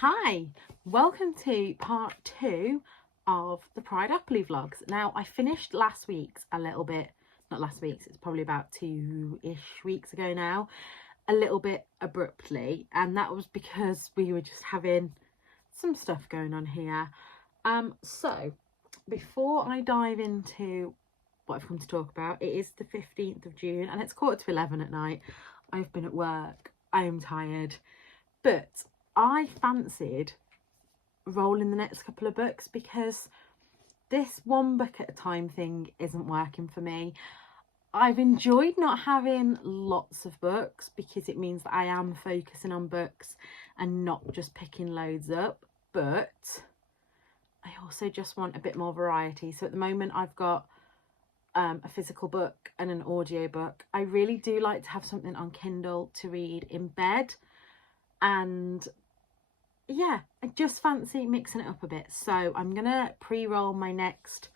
Hi, welcome to part 2 of the Prideopoly vlogs. Now, I finished last week's a little bit, not last week's, it's probably about 2-ish weeks ago now, a little bit abruptly, and that was because we were just having some stuff going on here. So, before I dive into what I've come to talk about, it is the 15th of June and it's 11:15 at night. I've been at work, I am tired, but I fancied rolling the next couple of books because this one book at a time thing isn't working for me. I've enjoyed not having lots of books because it means that I am focusing on books and not just picking loads up, but I also just want a bit more variety. So at the moment I've got a physical book and an audio book. I really do like to have something on Kindle to read in bed, and yeah, I just fancy mixing it up a bit. So I'm gonna pre-roll my next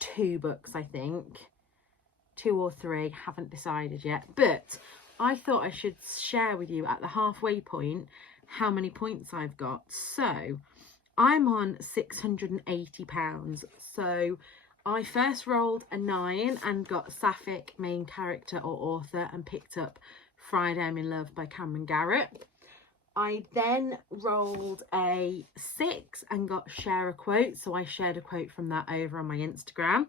2 books, I think 2 or 3, haven't decided yet, but I thought I should share with you at the halfway point how many points I've got. So I'm on £680. So I first rolled a 9 and got Sapphic, main character or author, and picked up Friday I'm in Love by Cameron Garrett. I then rolled a 6 and got Share a Quote, so I shared a quote from that over on my Instagram.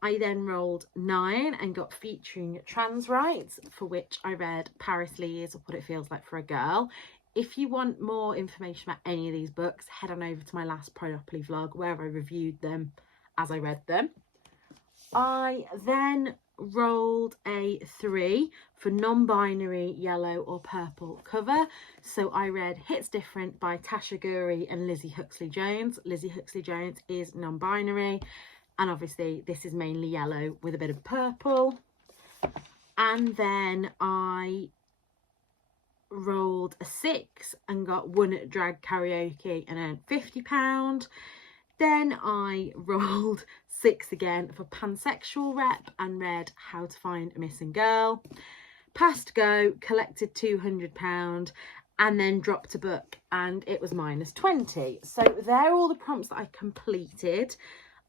I then rolled 9 and got Featuring Trans Rights, for which I read Paris Lee's What It Feels Like for a Girl. If you want more information about any of these books, head on over to my last Prideopoly vlog where I reviewed them as I read them. I then rolled a 3 for non-binary yellow or purple cover, so I read Hits Different by Tasha Guri and Lizzie Huxley Jones. Lizzie Huxley Jones is non-binary, and obviously this is mainly yellow with a bit of purple. And then I rolled a 6 and got One at Drag Karaoke and earned £50. Then I rolled 6 again for Pansexual Rep and read How to Find a Missing Girl. Passed go, collected £200, and then dropped a book and it was -20. So they're all the prompts that I completed.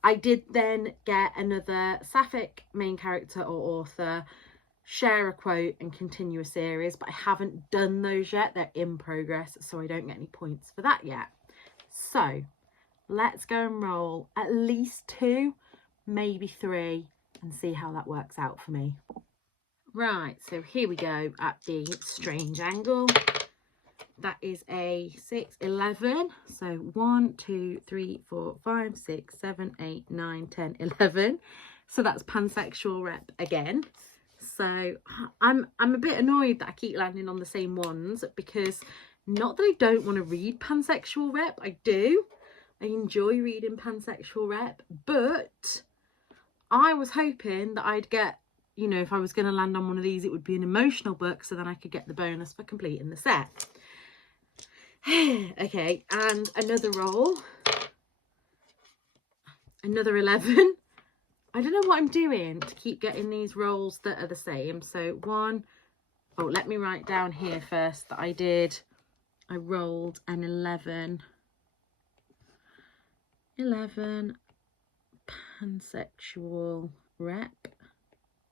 I did then get another Sapphic, main character or author, Share a Quote, and continue a series, but I haven't done those yet. They're in progress, so I don't get any points for that yet. So let's go and roll at least 2, maybe 3, and see how that works out for me. Right, so here we go at the strange angle. That is a 6, 11. So 1, 2, 3, 4, 5, 6, 7, 8, 9, 10, 11. So that's Pansexual Rep again. So I'm a bit annoyed that I keep landing on the same ones, because not that I don't want to read Pansexual Rep, I do. I enjoy reading Pansexual Rep, but I was hoping that I'd get, you know, if I was going to land on one of these, it would be an emotional book, so then I could get the bonus for completing the set. Okay, and another roll. Another 11. I don't know what I'm doing to keep getting these rolls that are the same. So let me write down here first that I rolled an 11 Pansexual Rep,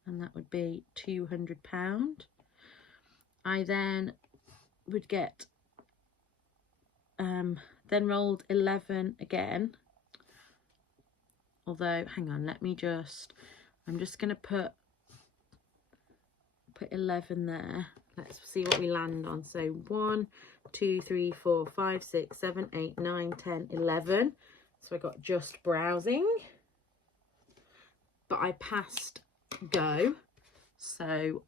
and that would be £200. I then would get then rolled 11 again, although hang on, I'm just gonna put 11 there. Let's see what we land on. So 1, 2, 3, 4, 5, 6, 7, 8, 9, 10, 11. So I got Just Browsing, but I passed go. So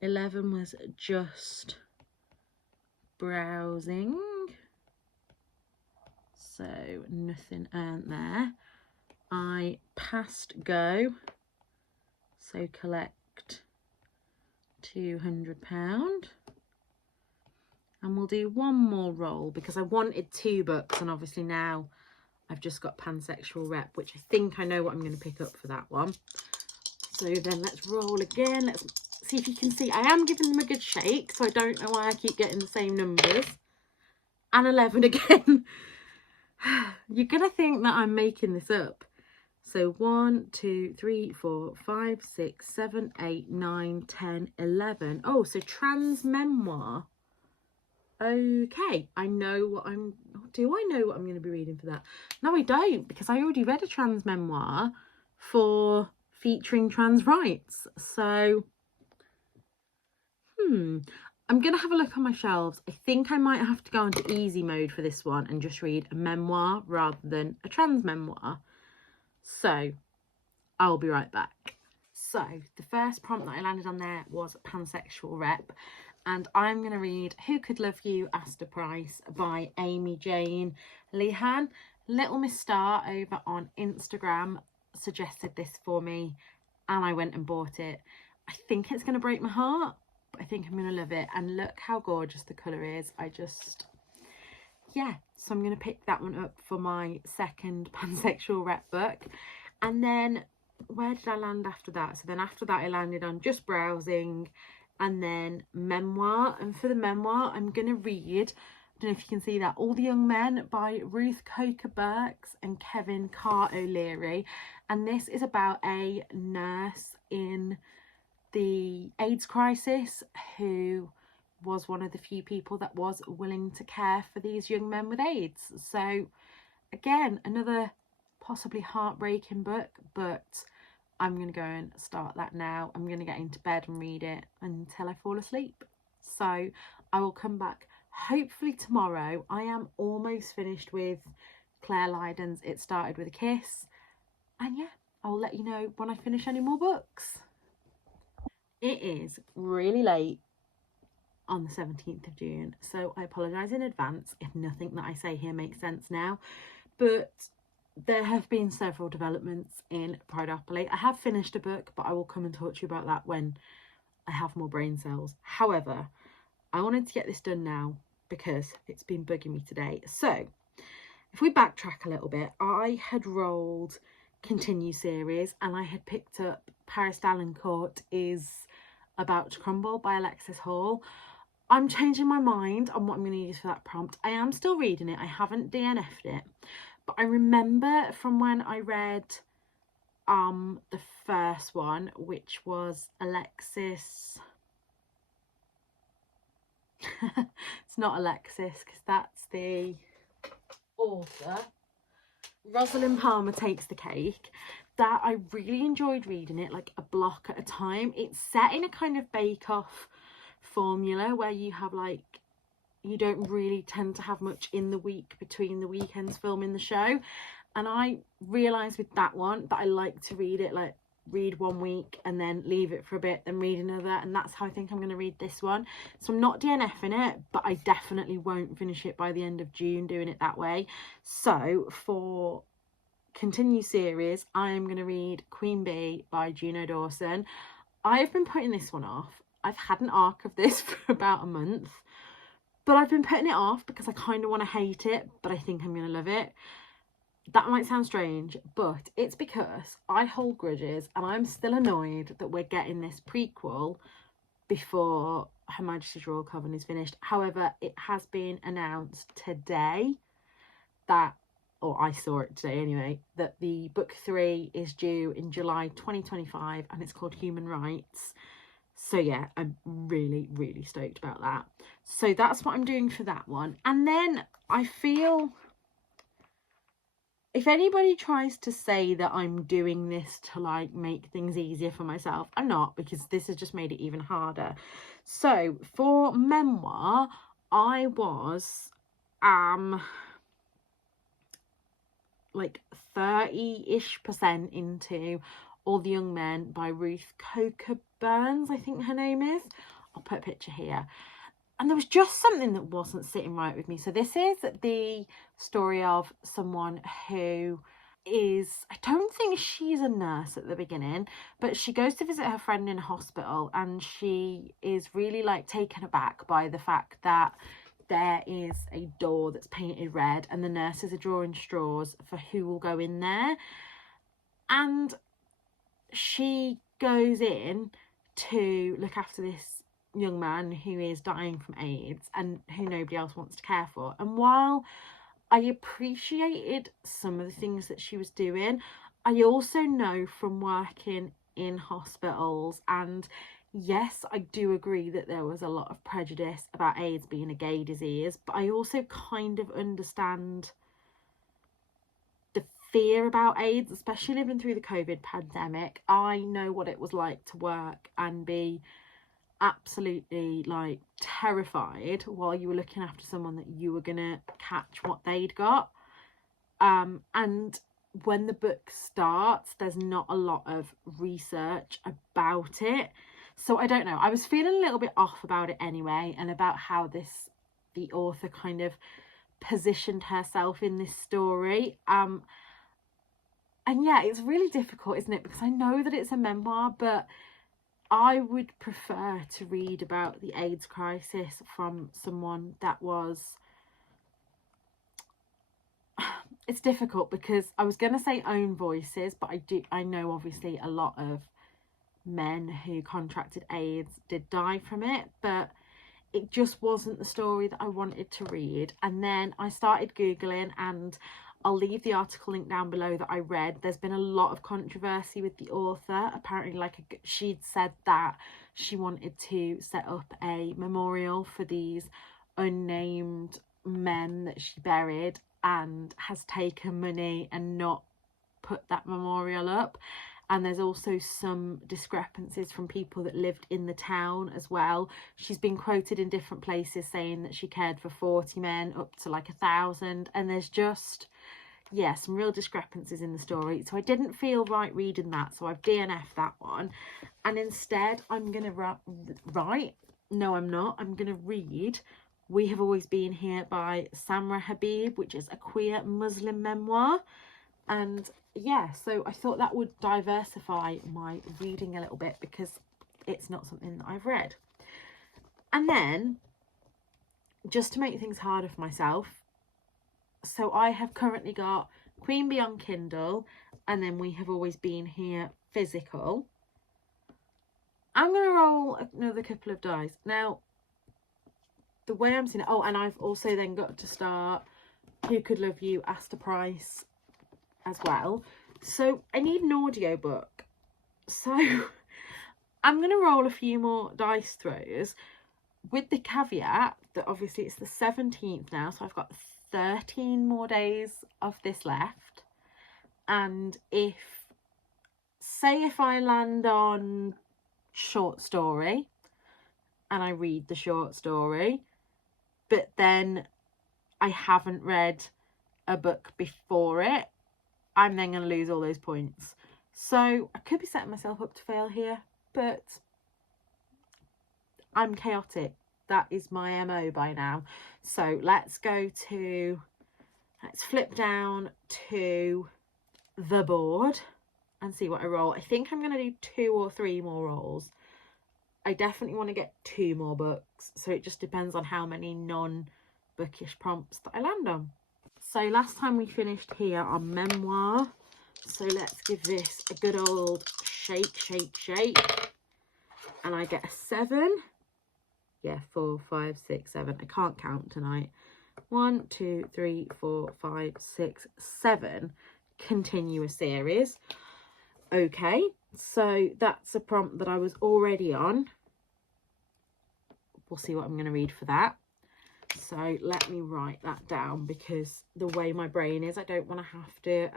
11 was Just Browsing. So nothing earned there. I passed go. So collect £200. And we'll do one more roll because I wanted 2 books, and obviously now I've just got Pansexual Rep, which I think I know what I'm going to pick up for that one. So then let's roll again. Let's see if you can see. I am giving them a good shake, so I don't know why I keep getting the same numbers. and 11 again. You're gonna think that I'm making this up. So 1, 2, 3, 4, 5, 6, 7, 8, 9, 10, 11. Oh, so trans memoir. Okay, I know what I'm... Do I know what I'm going to be reading for that? No, I don't, because I already read a trans memoir for featuring trans rights. So, I'm going to have a look on my shelves. I think I might have to go into easy mode for this one and just read a memoir rather than a trans memoir. So, I'll be right back. So, the first prompt that I landed on there was pansexual rep. And I'm going to read Who Could Love You, Astor Price by Amy Jane Lehan. Little Miss Star over on Instagram suggested this for me and I went and bought it. I think it's going to break my heart, but I think I'm going to love it. And look how gorgeous the colour is. Yeah, so I'm going to pick that one up for my second pansexual rep book. And then where did I land after that? So then after that I landed on Just Browsing and then memoir. And for the memoir I'm going to read, I don't know if you can see that, All the Young Men by Ruth Coker Burks and Kevin Carr O'Leary. And this is about a nurse in the AIDS crisis who was one of the few people that was willing to care for these young men with AIDS. So again, another possibly heartbreaking book, but I'm going to go and start that now. I'm going to get into bed and read it until I fall asleep. So I will come back hopefully tomorrow. I am almost finished with Claire Lydon's It Started With a Kiss. And yeah, I'll let you know when I finish any more books. It is really late on the 17th of June, so I apologise in advance if nothing that I say here makes sense now. But there have been several developments in Prideopoly. I have finished a book, but I will come and talk to you about that when I have more brain cells. However, I wanted to get this done now because it's been bugging me today. So if we backtrack a little bit, I had rolled Continue series and I had picked up Paris Dalencourt is About to Crumble by Alexis Hall. I'm changing my mind on what I'm going to use for that prompt. I am still reading it. I haven't DNF'd it. But I remember from when I read the first one, which was Alexis... It's not Alexis, because that's the author. Rosalind Palmer Takes the Cake. That I really enjoyed reading it, like a block at a time. It's set in a kind of bake-off formula where you have like, you don't really tend to have much in the week between the weekends filming the show. And I realised with that one that I like to read it, like read one week and then leave it for a bit, then read another, and that's how I think I'm going to read this one. So I'm not DNFing it, but I definitely won't finish it by the end of June doing it that way. So for Continue series, I am going to read Queen Bee by Juno Dawson. I've been putting this one off. I've had an arc of this for about a month, but I've been putting it off because I kind of want to hate it, but I think I'm going to love it. That might sound strange, but it's because I hold grudges and I'm still annoyed that we're getting this prequel before Her Majesty's Royal Coven is finished. However, it has been announced today that, or I saw it today anyway, that the book 3 is due in July 2025 and it's called Human Rights. So yeah, I'm really, really stoked about that. So that's what I'm doing for that one. And then I feel... if anybody tries to say that I'm doing this to like make things easier for myself, I'm not, because this has just made it even harder. So for memoir, I was like 30-ish% into All the Young Men by Ruth Coker Burns, I think her name is. I'll put a picture here. And there was just something that wasn't sitting right with me. So this is the story of someone who is, I don't think she's a nurse at the beginning, but she goes to visit her friend in a hospital and she is really like taken aback by the fact that there is a door that's painted red and the nurses are drawing straws for who will go in there. And she goes in to look after this young man who is dying from AIDS and who nobody else wants to care for. And while I appreciated some of the things that she was doing, I also know from working in hospitals, and yes, I do agree that there was a lot of prejudice about AIDS being a gay disease, but I also kind of understand the fear about AIDS, especially living through the COVID pandemic. I know what it was like to work and be absolutely like terrified while you were looking after someone that you were gonna catch what they'd got. And when the book starts, there's not a lot of research about it, so I don't know, I was feeling a little bit off about it anyway, and about how the author kind of positioned herself in this story. And yeah, it's really difficult, isn't it, because I know that it's a memoir, but I would prefer to read about the AIDS crisis from someone that was... It's difficult because I was going to say own voices, but I know obviously a lot of men who contracted AIDS did die from it, but it just wasn't the story that I wanted to read. And then I started Googling, and I'll leave the article link down below that I read. There's been a lot of controversy with the author. Apparently, she'd said that she wanted to set up a memorial for these unnamed men that she buried, and has taken money and not put that memorial up. And there's also some discrepancies from people that lived in the town as well. She's been quoted in different places saying that she cared for 40 men up to like 1,000, and there's just, yeah, some real discrepancies in the story. So I didn't feel right reading that, so I've DNF'd that one, and instead I'm gonna write, no I'm not, I'm gonna read We Have Always Been Here by Samra Habib, which is a queer Muslim memoir. And yeah, so I thought that would diversify my reading a little bit, because it's not something that I've read. And then, just to make things harder for myself, so I have currently got Queen Bee on Kindle, and then We Have Always Been Here physical. I'm going to roll another couple of dice. Now, the way I'm seeing it, oh, and I've also then got to start Who Could Love You, Astor Price as well. So I need an audiobook. So I'm going to roll a few more dice throws, with the caveat that obviously it's the 17th now, so I've got 13 more days of this left. And say if I land on short story and I read the short story, but then I haven't read a book before it, I'm then going to lose all those points. So I could be setting myself up to fail here, but I'm chaotic. That is my MO by now. So let's flip down to the board and see what I roll. I think I'm going to do 2 or 3 more rolls. I definitely want to get 2 more books, so it just depends on how many non-bookish prompts that I land on. So last time we finished here on memoir, so let's give this a good old shake. And I get a 7. Yeah, 4, 5, 6, 7. I can't count tonight. 1, 2, 3, 4, 5, 6, 7 continuous series. Okay, so that's a prompt that I was already on. We'll see what I'm going to read for that. So let me write that down, because the way my brain is, I don't want to have to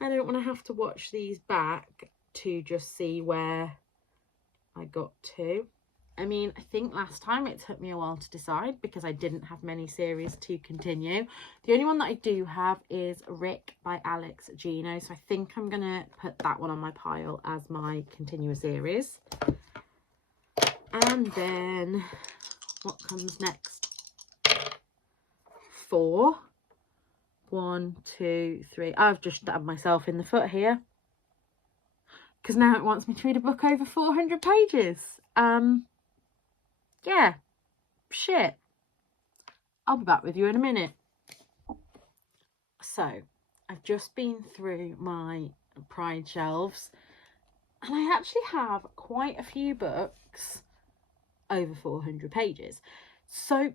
I don't want to have to watch these back to just see where I got to. I mean, I think last time it took me a while to decide because I didn't have many series to continue. The only one that I do have is Rick by Alex Gino, so I think I'm going to put that one on my pile as my continuous series. And then what comes next? 4. 1, 2, 3. I've just stabbed myself in the foot here, because now it wants me to read a book over 400 pages. Yeah, shit. I'll be back with you in a minute. So I've just been through my Pride shelves, and I actually have quite a few books over 400 pages. So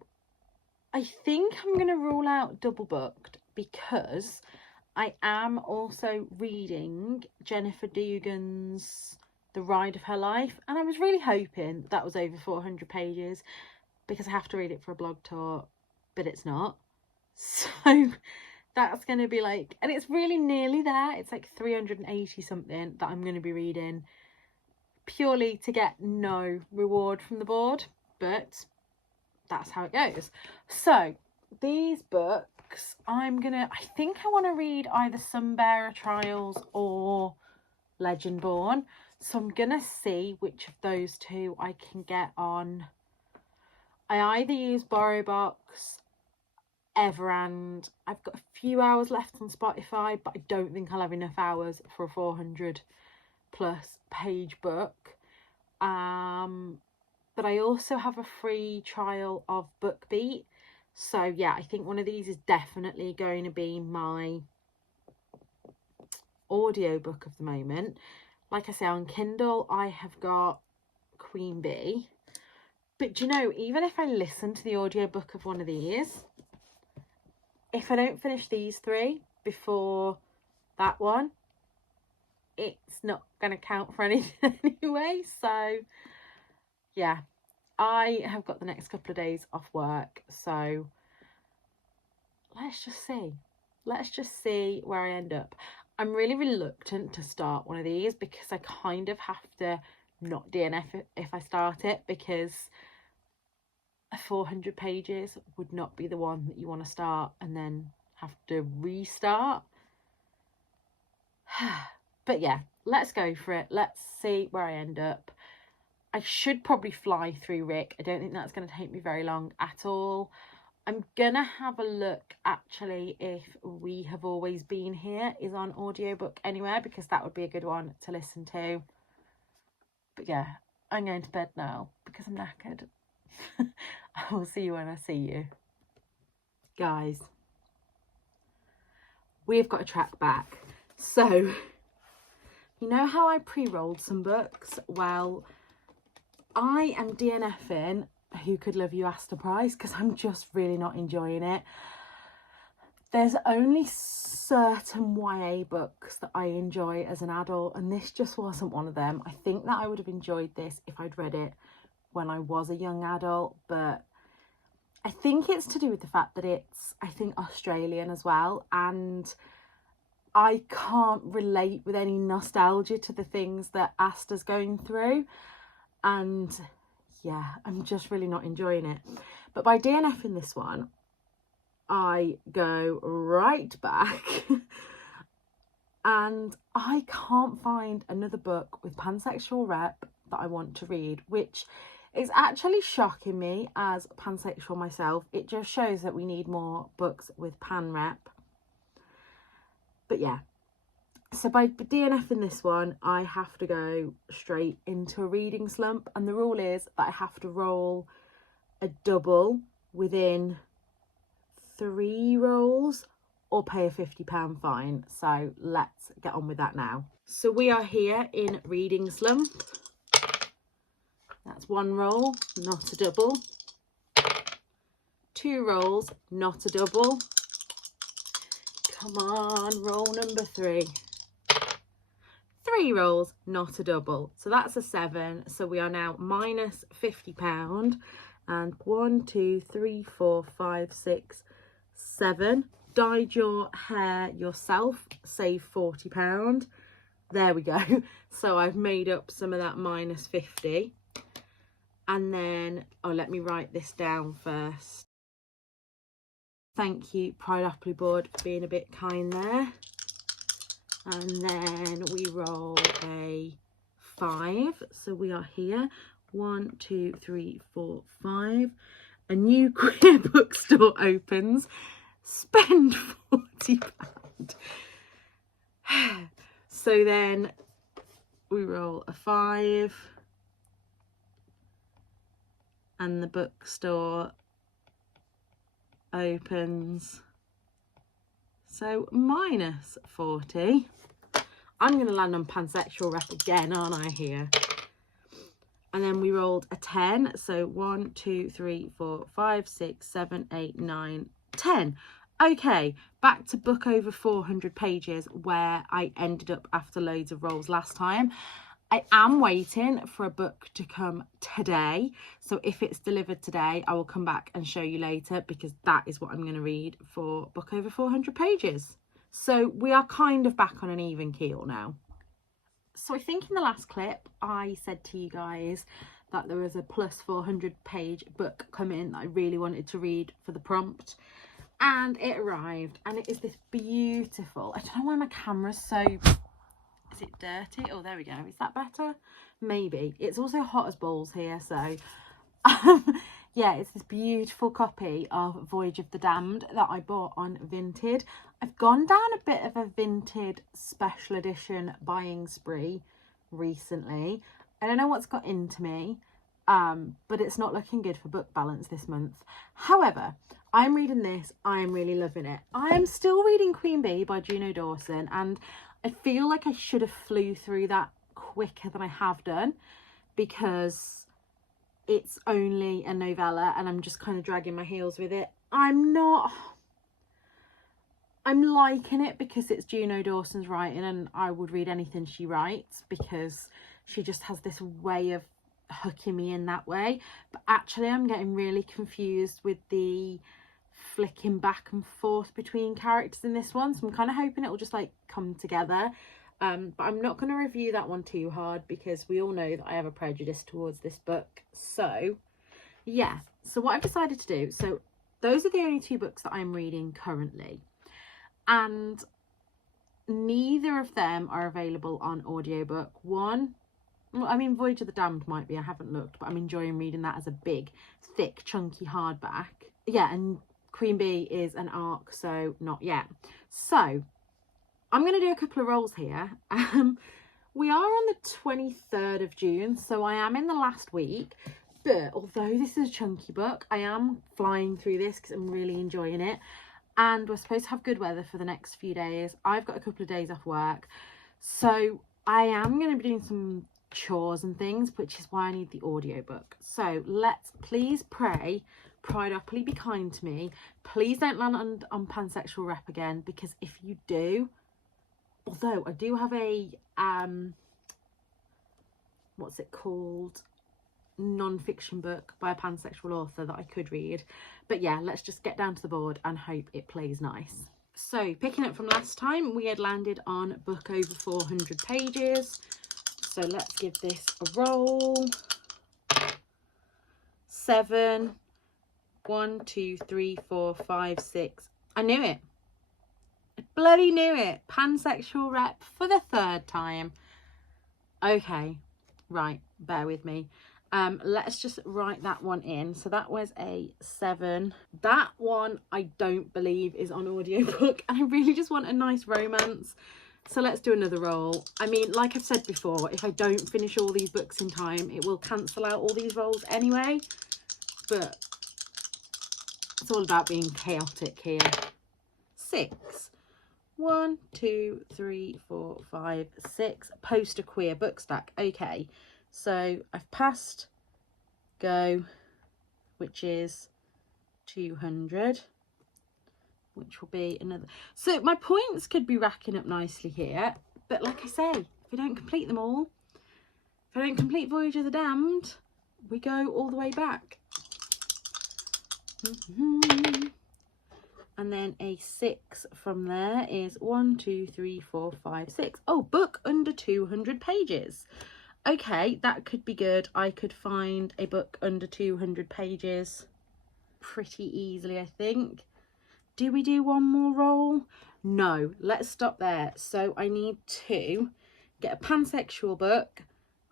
I think I'm going to rule out double booked, because I am also reading Jennifer Dugan's The Ride of Her Life, and I was really hoping that was over 400 pages because I have to read it for a blog tour, but it's not. So that's going to be like, and it's really nearly there. It's like 380 something that I'm going to be reading purely to get no reward from the board, but that's how it goes. So these books, I think I want to read either Sunbearer Trials or Legendborn. So I'm going to see which of those two I can get on. I either use BorrowBox, Everand. I've got a few hours left on Spotify, but I don't think I'll have enough hours for a 400 plus page book. But I also have a free trial of BookBeat. So yeah, I think one of these is definitely going to be my audiobook of the moment. Like I say, on Kindle, I have got Queen Bee. But you know, even if I listen to the audiobook of one of these, if I don't finish these three before that one, it's not going to count for anything anyway. So yeah, I have got the next couple of days off work, so let's just see where I end up. I'm really reluctant to start one of these because I kind of have to not DNF if I start it, because 400 pages would not be the one that you want to start and then have to restart. But yeah, let's go for it. Let's see where I end up. I should probably fly through Rick. I don't think that's going to take me very long at all. I'm going to have a look actually if We Have Always Been Here is on audiobook anywhere, because that would be a good one to listen to. But yeah, I'm going to bed now because I'm knackered. I will see you when I see you. Guys, we've got a track back. So, you know how I pre-rolled some books? Well, I am DNFing Who Could Love You Astor Price because I'm just really not enjoying it. There's only certain YA books that I enjoy as an adult, and this just wasn't one of them. I think that I would have enjoyed this if I'd read it when I was a young adult, but I think it's to do with the fact that it's, I think, Australian as well, and I can't relate with any nostalgia to the things that Astor's going through. And yeah, I'm just really not enjoying it. But by DNFing this one, I go right back and I can't find another book with pansexual rep that I want to read, which is actually shocking me as pansexual myself. It just shows that we need more books with pan rep. But yeah, so by DNFing this one, I have to go straight into a reading slump. And the rule is that I have to roll a double within 3 rolls or pay a £50 fine. So let's get on with that now. So we are here in reading slump. That's 1 roll, not a double. 2 rolls, not a double. Come on, roll number 3. 3 rolls, not a double. So that's a 7. So we are now minus £50. And 1, 2, 3, 4, 5, 6, 7. Dyed your hair yourself, save £40. There we go. So I've made up some of that minus 50. And then, oh, let me write this down first. Thank you, Prideopoly board, for being a bit kind there. And then we roll a 5. So we are here. 1, 2, 3, 4, 5. A new queer bookstore opens. Spend £40. So then we roll a 5. And the bookstore opens. So minus 40. I'm going to land on pansexual rep again, aren't I, here? and then we rolled a 10. So 1, 2, 3, 4, 5, 6, 7, 8, 9, 10. Okay, back to book over 400 pages where I ended up after loads of rolls last time. I am waiting for a book to come today, so if it's delivered today I will come back and show you later, because that is what I'm going to read for book over 400 pages. So we are kind of back on an even keel now. So I think in the last clip I said to you guys that there was a plus 400 page book coming that I really wanted to read for the prompt, and it arrived, and it is this beautiful, I don't know why my camera's so, is it dirty? Oh, there we go. Is that better? Maybe. It's also hot as balls here, so yeah, it's this beautiful copy of Voyage of the Damned that I bought on Vinted. I've gone down a bit of a Vinted special edition buying spree recently. I don't know what's got into me, but it's not looking good for book balance this month. However, I'm reading this. I'm really loving it. I am still reading Queen Bee by Juno Dawson, and I feel like I should have flew through that quicker than I have done, because it's only a novella and I'm just kind of dragging my heels with it. I'm liking it because it's Juno Dawson's writing, and I would read anything she writes because she just has this way of hooking me in that way. But actually I'm getting really confused with the flicking back and forth between characters in this one, so I'm kind of hoping it will just like come together. But I'm not going to review that one too hard because we all know that I have a prejudice towards this book. So yeah, so what I've decided to do, so those are the only two books that I'm reading currently, and neither of them are available on audiobook. One, well, I mean Voyage of the Damned might be, I haven't looked, but I'm enjoying reading that as a big thick chunky hardback. Yeah, and Queen Bee is an ARC, so not yet. So I'm going to do a couple of rolls here. We are on the 23rd of June, so I am in the last week, but although this is a chunky book, I am flying through this because I'm really enjoying it, and we're supposed to have good weather for the next few days. I've got a couple of days off work, so I am going to be doing some chores and things, which is why I need the audiobook. So let's please pray Prideopoly be kind to me. Please don't land on pansexual rep again, because if you do, although I do have a what's it called, non-fiction book by a pansexual author that I could read. But yeah, let's just get down to the board and hope it plays nice. So picking up from last time, we had landed on book over 400 pages, so let's give this a roll. 7, 1, 2, 3, 4, 5, 6. I knew it. I bloody knew it. Pansexual rep for the third time. Okay, right, bear with me. Let's just write that one in. So that was a 7. That one I don't believe is on audiobook, and I really just want a nice romance. So let's do another roll. I mean, like I've said before, if I don't finish all these books in time, it will cancel out all these rolls anyway. But it's all about being chaotic here. 6. 1, 2, 3, 4, 5, 6. Poster queer book stack. Okay, so I've passed go, which is 200, which will be another. So my points could be racking up nicely here, but like I say, if I don't complete them all, if I don't complete Voyage of the Damned, we go all the way back. And then a 6 from there is 1, 2, 3, 4, 5, 6. Oh, book under 200 pages. Okay, that could be good. I could find a book under 200 pages pretty easily, I think. Do we do one more roll? No, let's stop there. So I need to get a pansexual book,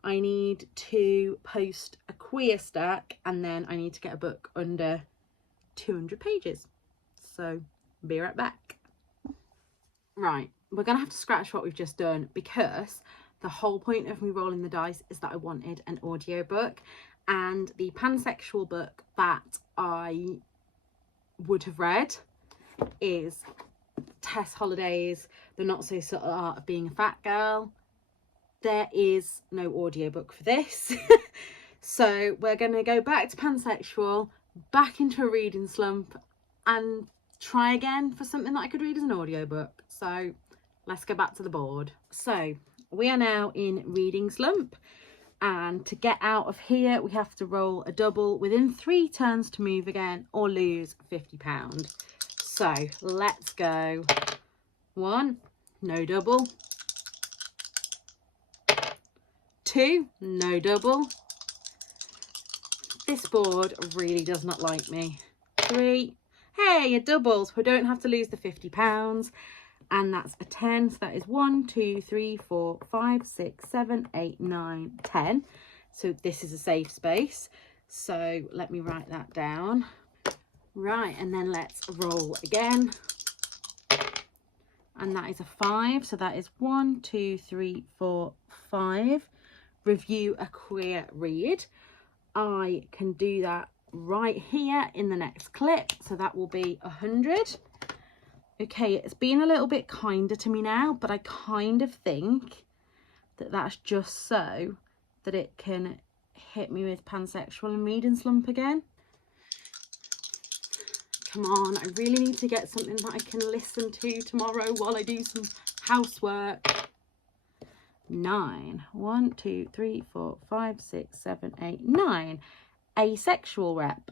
I need to post a queer stack, and then I need to get a book under 200 pages. So be right back. Right, we're gonna have to scratch what we've just done, because the whole point of me rolling the dice is that I wanted an audiobook, and the pansexual book that I would have read is Tess Holliday's The Not So Subtle Art of Being a Fat Girl. There is no audiobook for this. So we're going to go back to pansexual, back into a reading slump, and try again for something that I could read as an audiobook. So let's go back to the board. So we are now in reading slump, and to get out of here we have to roll a double within 3 turns to move again or lose £50. So let's go. 1, no double. 2, no double. This board really does not like me. 3, hey, a double, so we don't have to lose the £50. And that's a 10, so that is 1, 2, 3, 4, 5, 6, 7, 8, 9, 10. So this is a safe space. So let me write that down. Right, and then let's roll again. And that is a 5, so that is 1, 2, 3, 4, 5. Review a queer read. I can do that right here in the next clip, so that will be 100. Okay, it's been a little bit kinder to me now, but I kind of think that that's just so that it can hit me with pansexual and reading slump again. Come on, I really need to get something that I can listen to tomorrow while I do some housework. 9. 1, 2, 3, 4, 5, 6, 7, 8, 9. Asexual rep.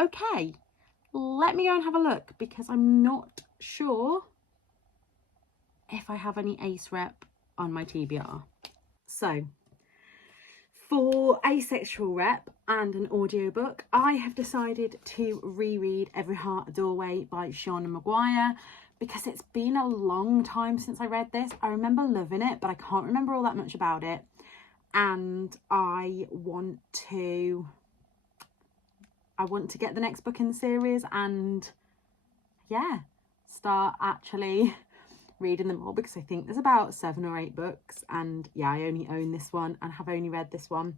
Okay, let me go and have a look, because I'm not sure if I have any ace rep on my TBR. So for asexual rep and an audiobook, I have decided to reread Every Heart a Doorway by Shauna Maguire, because it's been a long time since I read this. I remember loving it, but I can't remember all that much about it. And I want to get the next book in the series and, yeah, start actually reading them all, because I think there's about 7 or 8 books, and yeah, I only own this one and have only read this one.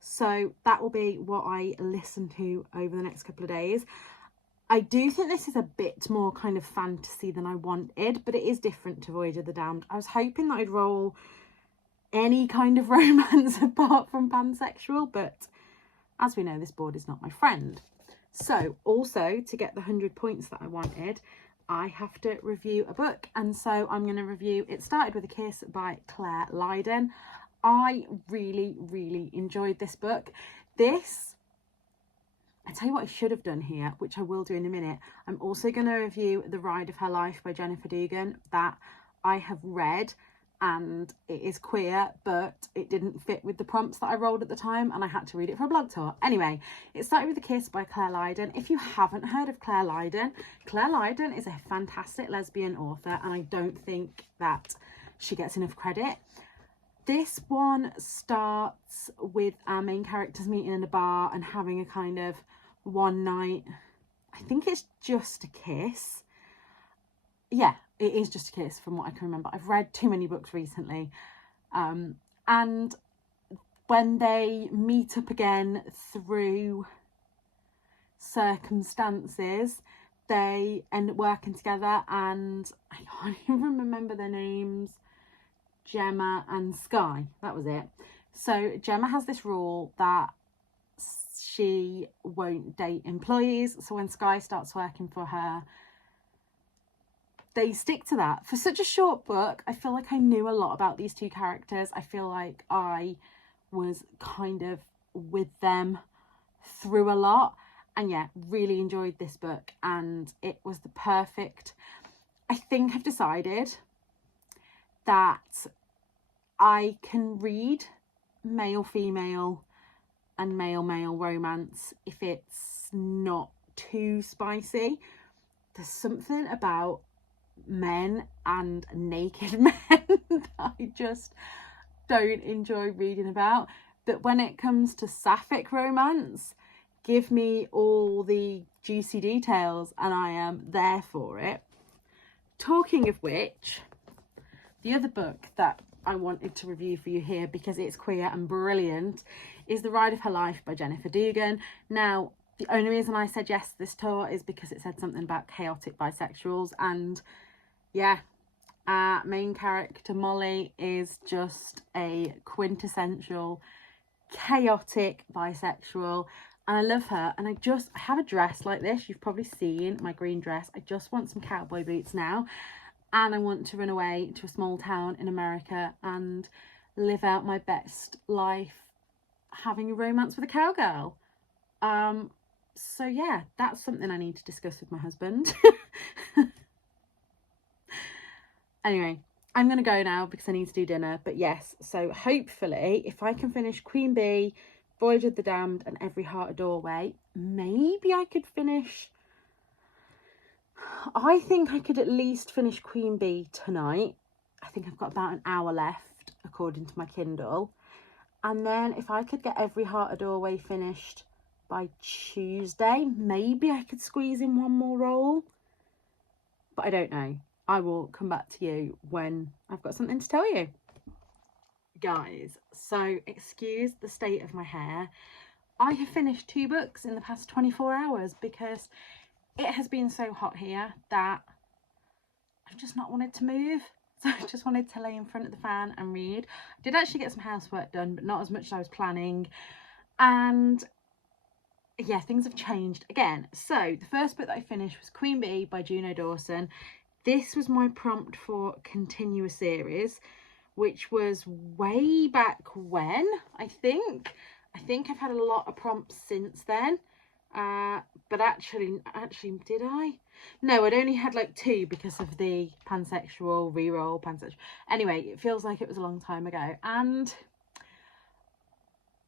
So that will be what I listen to over the next couple of days. I do think this is a bit more kind of fantasy than I wanted, but it is different to Voyage of the Damned. I was hoping that I'd roll any kind of romance apart from pansexual, but as we know, this board is not my friend. So also, to get the 100 points that I wanted, I have to review a book, and so I'm going to review It Started With a Kiss by Claire Lydon. I really enjoyed this book. I tell you what I should have done here, which I will do in a minute. I'm also going to review The Ride of Her Life by Jennifer Dugan, that I have read, and it is queer, but it didn't fit with the prompts that I rolled at the time, and I had to read it for a blog tour. Anyway, It Started With a Kiss by Claire Lydon. If you haven't heard of Claire Lydon is a fantastic lesbian author, and I don't think that she gets enough credit. This one starts with our main characters meeting in a bar and having a kind of one night, I think it's just a kiss. Yeah, it is just a kiss from what I can remember. I've read too many books recently. And when they meet up again through circumstances, they end up working together, and I can't even remember their names. Gemma and Sky, that was it. So Gemma has this rule that she won't date employees, so when Sky starts working for her, they stick to that. For such a short book, I feel like I knew a lot about these two characters. I feel like I was kind of with them through a lot, and yeah, really enjoyed this book, and it was the perfect, I think I've decided that I can read male-female and male-male romance if it's not too spicy. There's something about men and naked men that I just don't enjoy reading about. But when it comes to sapphic romance, give me all the juicy details and I am there for it. Talking of which, the other book that I wanted to review for you here, because it's queer and brilliant, is The Ride of Her Life by Jennifer Dugan. Now, the only reason I said yes to this tour is because it said something about chaotic bisexuals, and yeah, our main character Molly is just a quintessential chaotic bisexual, and I love her. And I have a dress like this. You've probably seen my green dress. I just want some cowboy boots now, and I want to run away to a small town in America and live out my best life having a romance with a cowgirl. So yeah, that's something I need to discuss with my husband. Anyway, I'm going to go now because I need to do dinner. But yes, so hopefully if I can finish Queen Bee, Voyage of the Damned and Every Heart a Doorway, maybe I could finish... I think I could at least finish Queen Bee tonight. I think I've got about an hour left according to my Kindle. And then if I could get Every Heart a Doorway finished by Tuesday, maybe I could squeeze in one more roll. But I don't know. I will come back to you when I've got something to tell you. Guys, so excuse the state of my hair. I have finished 2 books in the past 24 hours because it has been so hot here that I've just not wanted to move. So I just wanted to lay in front of the fan and read. I did actually get some housework done, but not as much as I was planning. And yeah, things have changed again. So the first book that I finished was Queen Bee by Juno Dawson. This was my prompt for continue a series, which was way back when, I think. I think I've had a lot of prompts since then. But actually, did I? No, I'd only had like 2 because of the pansexual, reroll, pansexual. Anyway, it feels like it was a long time ago. And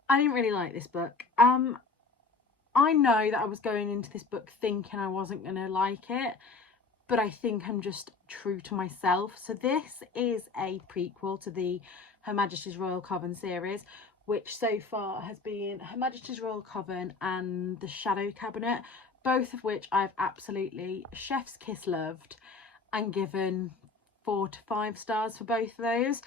I didn't really like this book. I know that I was going into this book thinking I wasn't going to like it, but I think I'm just true to myself. So this is a prequel to the Her Majesty's Royal Coven series, which so far has been Her Majesty's Royal Coven and The Shadow Cabinet, both of which I've absolutely chef's kiss loved and given 4 to 5 stars for both of those.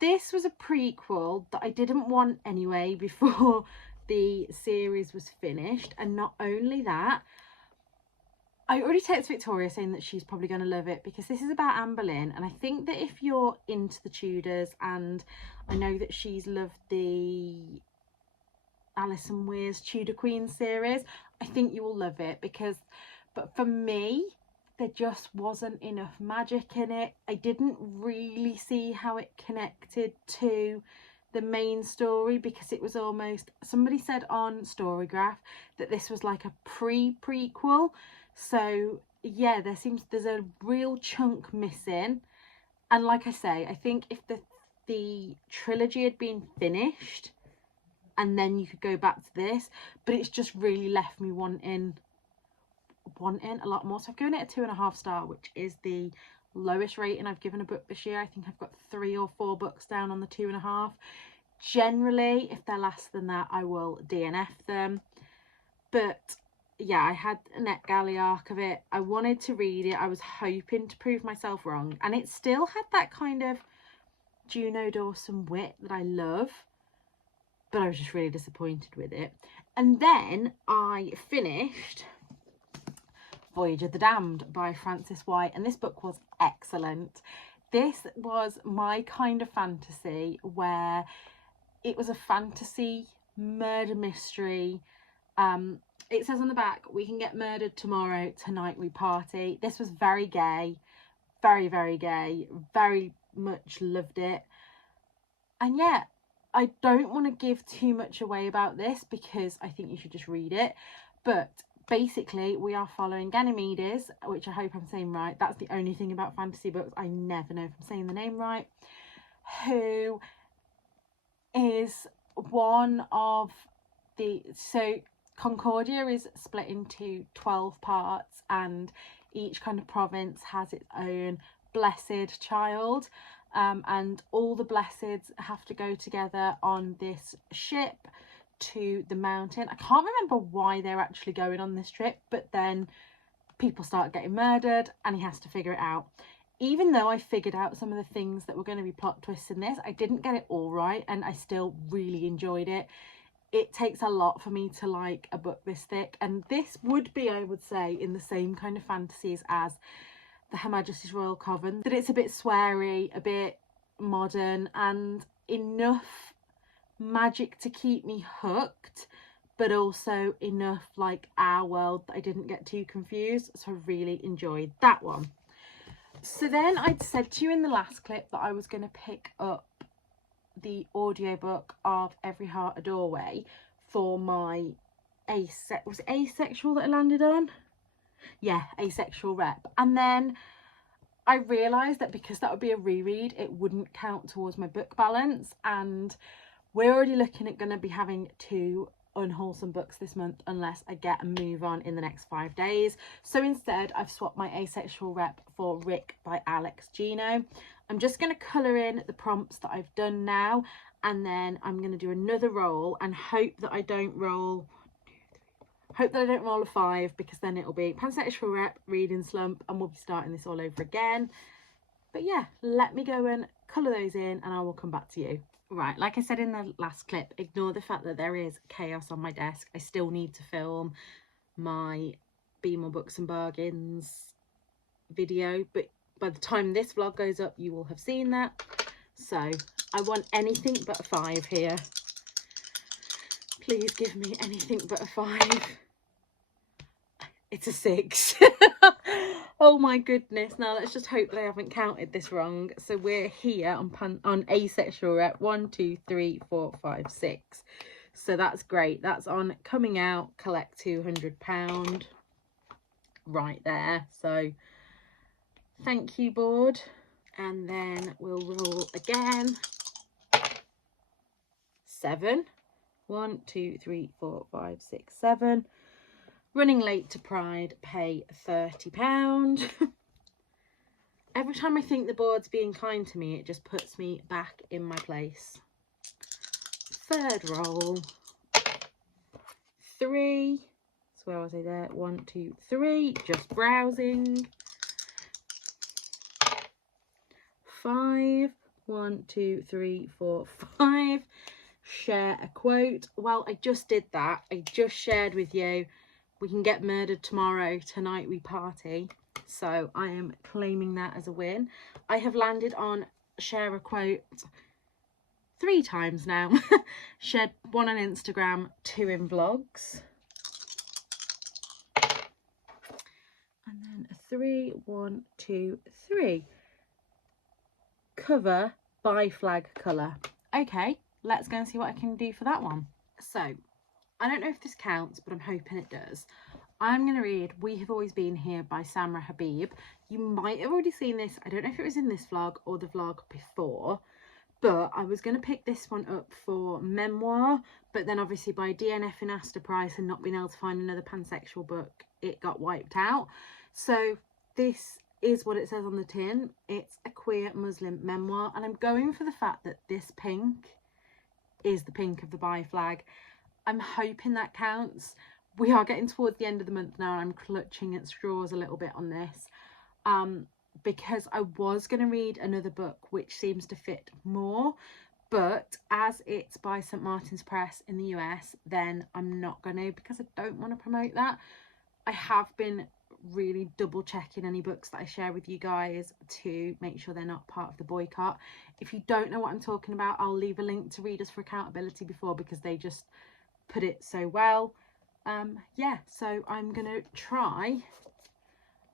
This was a prequel that I didn't want anyway before the series was finished, and not only that, I already texted Victoria saying that she's probably going to love it because this is about Anne Boleyn, and I think that if you're into the Tudors, and I know that she's loved the Alison Weir's Tudor Queen series, I think you will love it but for me, there just wasn't enough magic in it. I didn't really see how it connected to the main story because it was almost, somebody said on Storygraph that this was like a prequel. So yeah, there's a real chunk missing. And like I say, I think if the trilogy had been finished and then you could go back to this, but it's just really left me wanting a lot more. So I've given it a 2.5 star, which is the lowest rating I've given a book this year. I think I've got 3 or 4 books down on the 2.5. Generally, if they're less than that, I will DNF them. But yeah, I had a NetGalley arc of it. I wanted to read it. I was hoping to prove myself wrong, and it still had that kind of Juno Dawson wit that I love, but I was just really disappointed with it. And then I finished Voyage of the Damned by Frances White, and this book was excellent. This was my kind of fantasy where it was a fantasy murder mystery. It says on the back, we can get murdered tomorrow, tonight we party. This was very gay, very, very gay, very much loved it. And yeah, I don't want to give too much away about this because I think you should just read it. But basically, we are following Ganymedes, which I hope I'm saying right. That's the only thing about fantasy books. I never know if I'm saying the name right. Who is one of the... So Concordia is split into 12 parts, and each kind of province has its own blessed child, and all the blesseds have to go together on this ship to the mountain. I can't remember why they're actually going on this trip, but then people start getting murdered and he has to figure it out. Even though I figured out some of the things that were going to be plot twists in this, I didn't get it all right, and I still really enjoyed it. It takes a lot for me to like a book this thick, and this would be, I would say, in the same kind of fantasies as the Her Majesty's Royal Coven, that it's a bit sweary, a bit modern, and enough magic to keep me hooked, but also enough like our world that I didn't get too confused. So I really enjoyed that one. So then I'd said to you in the last clip that I was going to pick up the audiobook of Every Heart a Doorway for my was it asexual that I landed on? Yeah, asexual rep. And then I realised that because that would be a reread, it wouldn't count towards my book balance, and we're already looking at going to be having 2 unwholesome books this month unless I get a move on in the next 5 days. So instead I've swapped my asexual rep for Rick by Alex Gino. I'm just going to colour in the prompts that I've done now, and then I'm going to do another roll and hope that I don't roll a 5, because then it'll be pansexual rep, reading slump, and we'll be starting this all over again. But yeah, let me go and colour those in and I will come back to you. Right, like I said in the last clip, ignore the fact that there is chaos on my desk. I still need to film my Be More Books and Bargains video, but by the time this vlog goes up, you will have seen that. So I want anything but a 5 here. Please give me anything but a 5. It's a 6. Oh my goodness. Now let's just hope that I haven't counted this wrong. So we're here on asexual rep 1, 2, 3, 4, 5, 6. So that's great. That's on coming out, collect £200 right there. So thank you, board. And then we'll roll again. 7. 1, 2, 3, 4, 5, 6, 7. Running late to Pride, pay £30. Every time I think the board's being kind to me, it just puts me back in my place. 3rd roll. 3. So where was I there? 1, 2, 3. Just browsing. 5. 1, 2, 3, 4, 5. Share a quote. Well, I just did that. I just shared with you. We can get murdered tomorrow. Tonight we party. So I am claiming that as a win. I have landed on share a quote 3 times now. Shared 1 on Instagram, 2 in vlogs. And then a 3, 1, 2, 3. Cover by flag colour. Okay, let's go and see what I can do for that one. So I don't know if this counts, but I'm hoping it does. I'm going to read We Have Always Been Here by Samra Habib. You might have already seen this. I don't know if it was in this vlog or the vlog before, but I was going to pick this one up for memoir, but then obviously by DNFing Astor Price and not being able to find another pansexual book, it got wiped out. So this is what it says on the tin. It's a queer Muslim memoir, and I'm going for the fact that this pink is the pink of the bi flag. I'm hoping that counts. We are getting towards the end of the month now, and I'm clutching at straws a little bit on this, because I was going to read another book which seems to fit more, but as it's by St. Martin's Press in the US, then I'm not going to, because I don't want to promote that. I have been really double checking any books that I share with you guys to make sure they're not part of the boycott. If you don't know what I'm talking about, I'll leave a link to Readers for Accountability before, because they just put it so well. Yeah, so I'm gonna try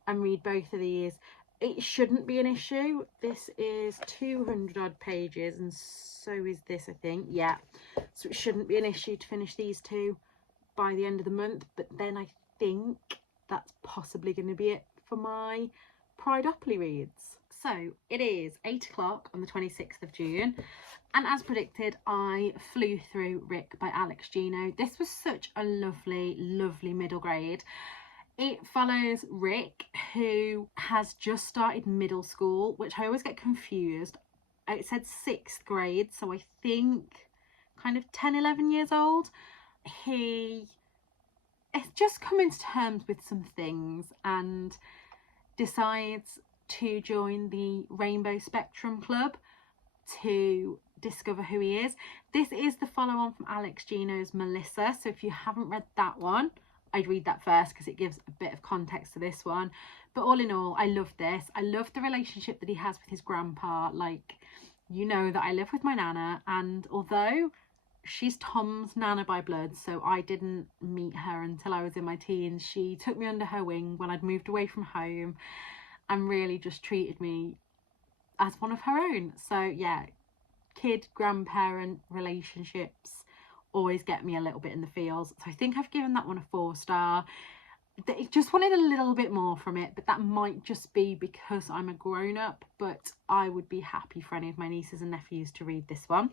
and read both of these. It shouldn't be an issue. This is 200 odd pages, and so is this, I think. Yeah, so it shouldn't be an issue to finish these 2 by the end of the month, but then I think that's possibly going to be it for my Prideopoly reads. So it is 8 o'clock on the 26th of June, and as predicted, I flew through Rick by Alex Gino. This was such a lovely, lovely middle grade. It follows Rick, who has just started middle school, which I always get confused. It said 6th grade, so I think kind of 10, 11 years old. He is just coming to terms with some things and decides to join the Rainbow Spectrum Club to discover who he is. This is the follow-on from Alex Gino's Melissa, so if you haven't read that one, I'd read that first because it gives a bit of context to this one. But all in all, I love this. I love the relationship that he has with his grandpa. Like, you know that I live with my nana, and although she's Tom's Nana by blood, so I didn't meet her until I was in my teens. She took me under her wing when I'd moved away from home and really just treated me as one of her own. So yeah, kid grandparent relationships always get me a little bit in the feels. So I think I've given that one a 4-star. I just wanted a little bit more from it, but that might just be because I'm a grown-up, but I would be happy for any of my nieces and nephews to read this one.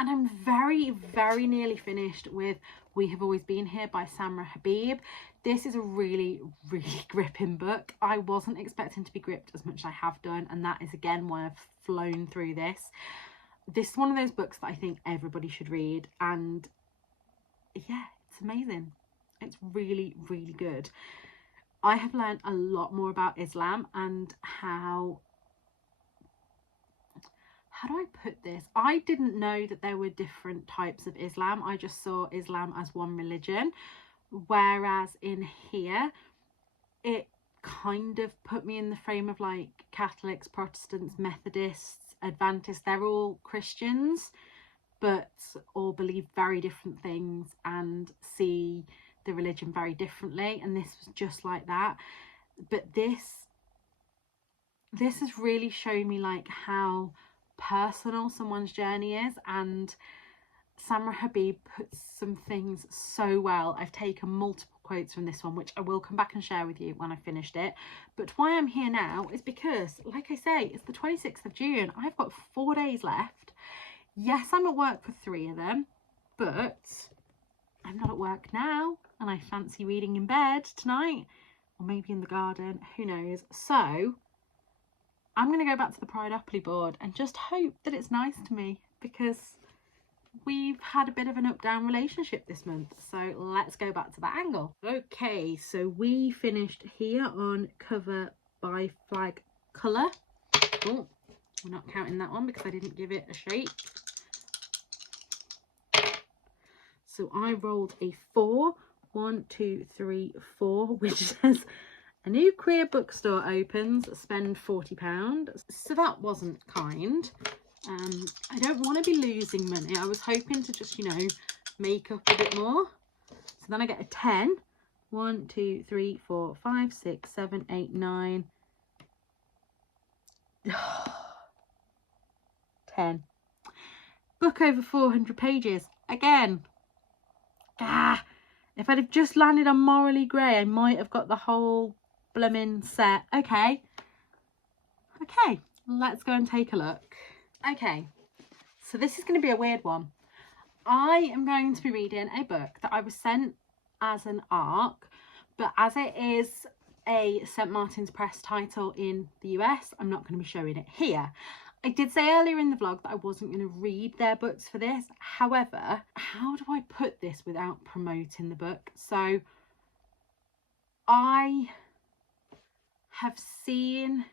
And I'm very, very nearly finished with We Have Always Been Here by Samra Habib. This is a really, really gripping book. I wasn't expecting to be gripped as much as I have done, and that is again why I've flown through this. This is one of those books that I think everybody should read, and yeah, it's amazing. It's really, really good. I have learned a lot more about Islam and how do I put this? I didn't know that there were different types of Islam. I just saw Islam as one religion, whereas in here it kind of put me in the frame of like Catholics, Protestants, Methodists, Adventists. They're all Christians, but all believe very different things and see the religion very differently, and this was just like that. But this has really shown me like how personal someone's journey is, and Samra Habib puts some things so well. I've taken multiple quotes from this one, which I will come back and share with you when I finished it. But why I'm here now is because, like I say, it's the 26th of June. I've got 4 days left. Yes, I'm at work for 3 of them, but I'm not at work now, and I fancy reading in bed tonight, or maybe in the garden, who knows. So I'm going to go back to the Prideopoly board and just hope that it's nice to me, because we've had a bit of an up-down relationship this month. So let's go back to that angle. Okay, so we finished here on cover by flag colour. Oh, we're not counting that one because I didn't give it a shape. So I rolled a 4. 1, 2, 3, 4, which says a new queer bookstore opens, spend £40. So that wasn't kind. I don't want to be losing money. I was hoping to just, you know, make up a bit more. So then I get a 10. 1, 2, 3, 4, 5, 6, 7, 8, 9. 10. Book over 400 pages. Again. If I'd have just landed on Morally Grey, I might have got the whole blooming set. Okay, let's go and take a look. Okay, so this is going to be a weird one. I am going to be reading a book that I was sent as an ARC, but as it is a St. Martin's Press title in the US, I'm not going to be showing it here. I did say earlier in the vlog that I wasn't going to read their books for this. However, how do I put this without promoting the book? So I have seen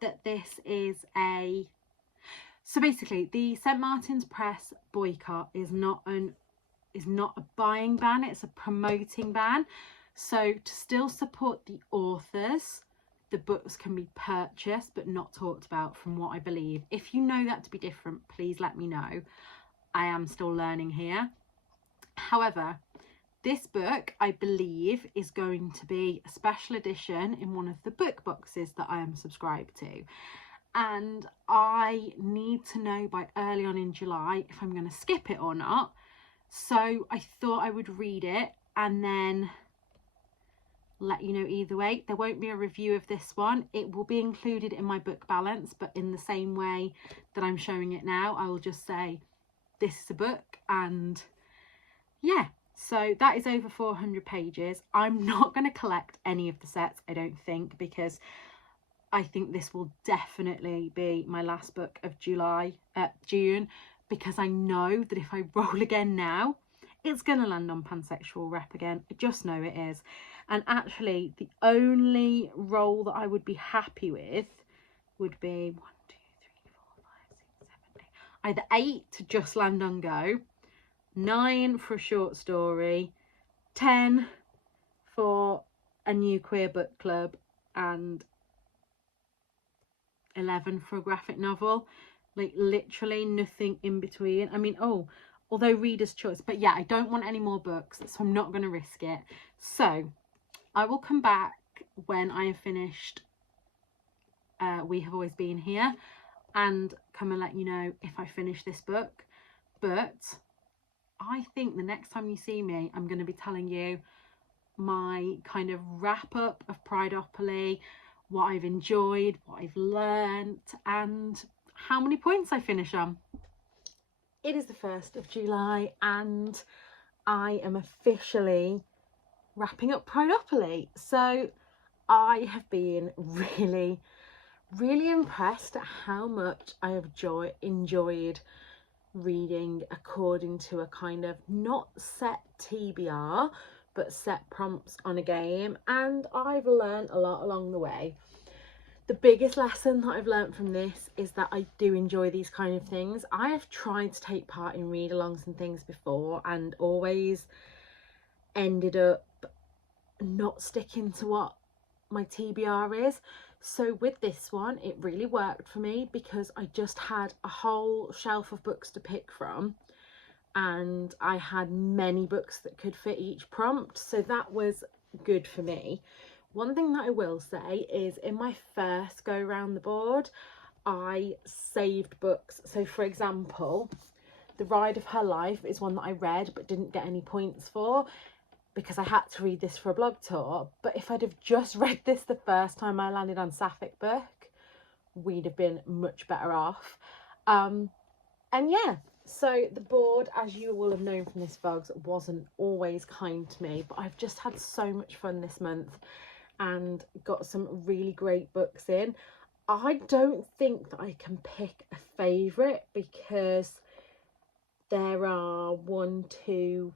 that this is a... So basically, the St. Martin's Press boycott is not a buying ban, it's a promoting ban. So to still support the authors, the books can be purchased but not talked about, from what I believe. If you know that to be different, please let me know. I am still learning here. However, this book, I believe, is going to be a special edition in one of the book boxes that I am subscribed to. And I need to know by early on in July if I'm going to skip it or not. So I thought I would read it and then let you know either way. There won't be a review of this one. It will be included in my book balance, but in the same way that I'm showing it now, I will just say this is a book. And yeah, so that is over 400 pages. I'm not going to collect any of the sets, I don't think, because I think this will definitely be my last book of June, because I know that if I roll again now, it's going to land on pansexual rep again. I just know it is. And actually, the only roll that I would be happy with would be 1, 2, 3, 4, 5, 6, 7, 8. Either 8 to just land on go, 9 for a short story, 10 for a new queer book club, and 11 for a graphic novel. Like literally nothing in between. I mean, oh, although reader's choice. But yeah, I don't want any more books, so I'm not going to risk it. So I will come back when I have finished We Have Always Been Here and come and let you know if I finish this book. But I think the next time you see me, I'm going to be telling you my kind of wrap up of Prideopoly, what I've enjoyed, what I've learned, and how many points I finish on. It is the 1st of July and I am officially wrapping up Prideopoly. So I have been really impressed at how much I have enjoyed reading according to a kind of not set TBR but set prompts on a game, and I've learned a lot along the way. The biggest lesson that I've learned from this is that I do enjoy these kind of things. I have tried to take part in read-alongs and things before and always ended up not sticking to what my TBR is. So with this one, it really worked for me because I just had a whole shelf of books to pick from and I had many books that could fit each prompt, so that was good for me. One thing that I will say is in my first go around the board, I saved books. So for example, The Ride of Her Life is one that I read but didn't get any points for because I had to read this for a blog tour. But if I'd have just read this the first time I landed on Sapphic book, we'd have been much better off. And yeah, so the board, as you will have known from this vlogs, wasn't always kind to me, but I've just had so much fun this month and got some really great books in. I don't think that I can pick a favourite because there are 1, 2,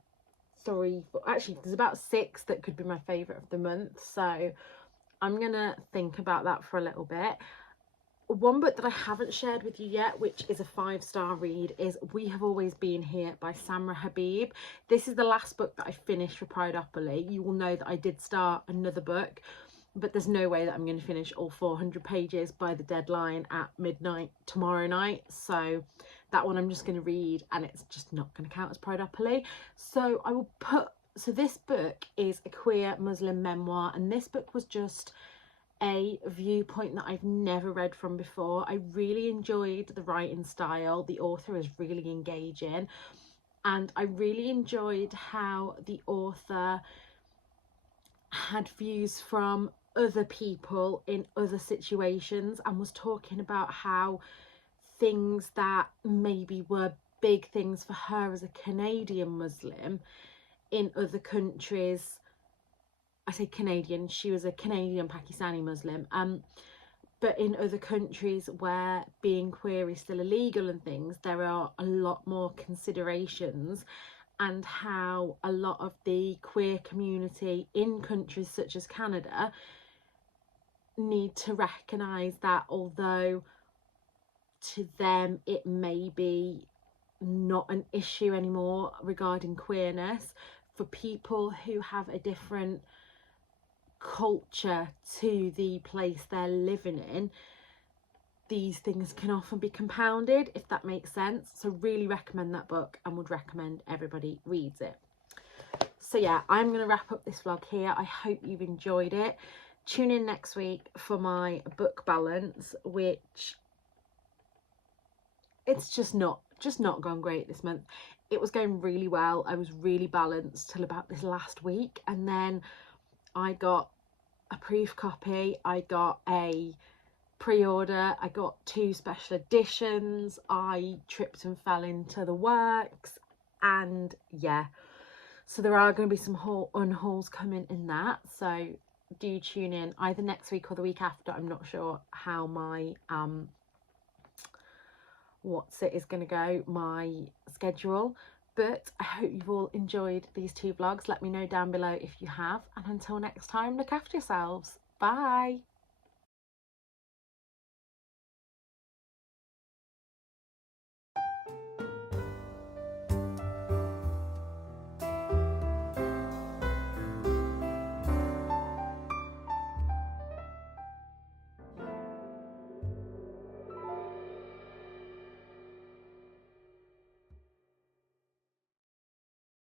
3, 4, actually there's about 6 that could be my favourite of the month, so I'm gonna think about that for a little bit. One book that I haven't shared with you yet, which is a 5-star read, is We Have Always Been Here by Samra Habib. This is the last book that I finished for Prideopoly. You will know that I did start another book, but there's no way that I'm going to finish all 400 pages by the deadline at midnight tomorrow night. So that one I'm just going to read and it's just not going to count as Prideopoly. So I will so this book is a queer Muslim memoir, and this book was just a viewpoint that I've never read from before. I really enjoyed the writing style. The author is really engaging, and I really enjoyed how the author had views from other people in other situations and was talking about how things that maybe were big things for her as a Canadian Muslim in other countries, I say Canadian, she was a Canadian Pakistani Muslim, but in other countries where being queer is still illegal and things, there are a lot more considerations, and how a lot of the queer community in countries such as Canada need to recognise that although to them it may be not an issue anymore regarding queerness, for people who have a different culture to the place they're living in, these things can often be compounded, if that makes sense. So really recommend that book and would recommend everybody reads it. So yeah, I'm going to wrap up this vlog here. I hope you've enjoyed it. Tune in next week for my book balance, which it's just not gone great this month. It was going really well. I was really balanced till about this last week, and then I got a proof copy, I got a pre-order, I got 2 special editions, I tripped and fell into the works, and yeah, so there are going to be some unhauls coming in that, so do tune in either next week or the week after. I'm not sure how my is going to go, my schedule, but I hope you've all enjoyed these 2 vlogs. Let me know down below if you have, and until next time, look after yourselves. Bye.